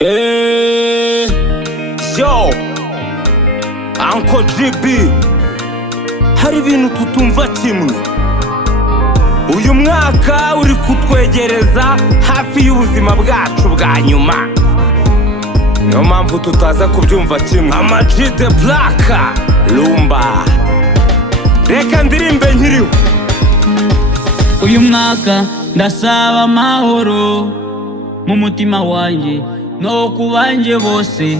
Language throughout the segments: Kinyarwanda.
Yo, Uncle GB, hari ibintu tutumva kimwe. Uyu mwaka uri kutwegereza hafi y'ubuzima bwacu bwa nyuma, niyo mpamvu tutaza kubyumva kimwe. Ama G The Black, Lumba, reka ndirimbe nkiriho. Uyu mwaka ndasaba amahoro mu mutima wanjye no kubanje bose,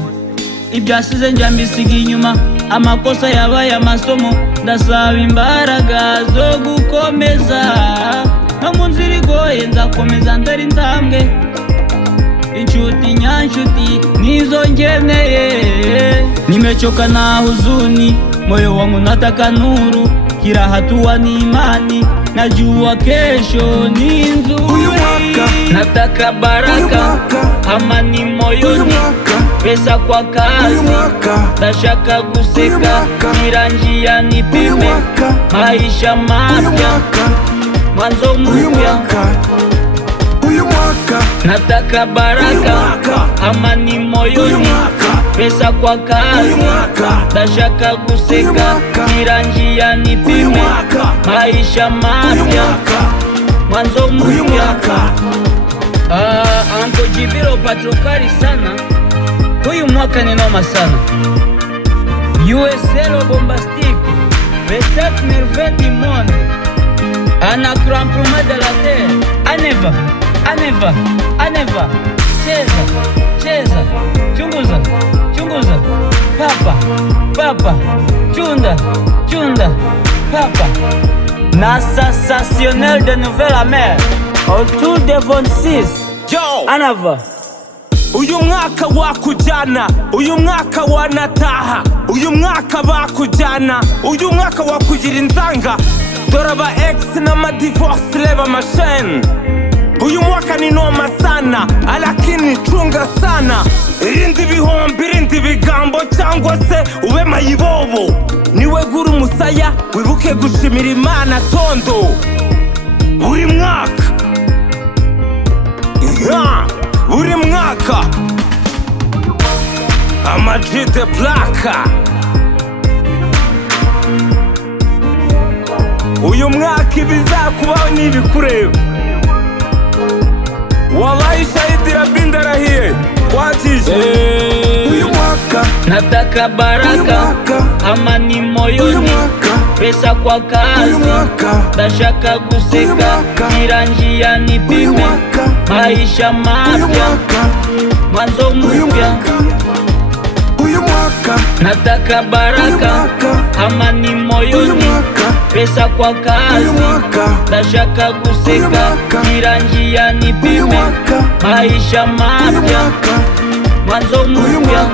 ibyasize njya mbisiga inyuma, amakosa yabaye amasomo. Ndasaba imbaraga zo gukomeza, no mu nzira igoye nzakomeza ndera intambwe. Inshuti nyanshuti nizo ngeneye, nimechoka na huzuni, moyo wangu nataka nuru. Kila hatua ni imani, najua kesho ni nzuri. Nataka baraka, amani moyoni, pesa kwa kazi, ndashaka guseka, kila njia nipime, maisha mapya, mwanzo mpya. Nataka baraka, amani moyoni, pesa kwa kazi, ndashaka guseka, kila njia nipime, maisha mapya, mwanzo mpya. Uncle GB patrokari sana, huyu mwaka ni noma sana. USL bombastique, recette merveille du monde, ana crampement de la terre. Aneva, cheza, chunguza, papa, chunda, papa. Na sensationnel de Nouvelle-Mer, autour de 26. Yo, Anava. uyu mwaka wakujyana, uyu mwaka wanataha, uyu mwaka bakujyana, uyu mwaka wakugira inzanga. Dore aba ex n'ama divorce reba masheni. Uyu mwaka ni noma sana, lakini chunga sana. Irindi bihombi, irindi bigambo, cyangwa se ube mayibobo. Niwe gura umusaya, wibuke gushimira Imana tondo. Buri mwaka, buri mwaka, Ama G The Black. Uyu mwaka ibizakubaho n'ibikureba. Wallahi shahidi Rabbi ndarahiye kwakije. Uyu mwaka nataka baraka, amani moyoni, pesa kwa kazi, ndashaka guseka, kila njia nipime, maisha mapya, mwanzo mpya. Nataka baraka, amani moyoni, pesa kwa kazi, ndashaka guseka, kila njia nipime, maisha mapya, mwanzo mpya.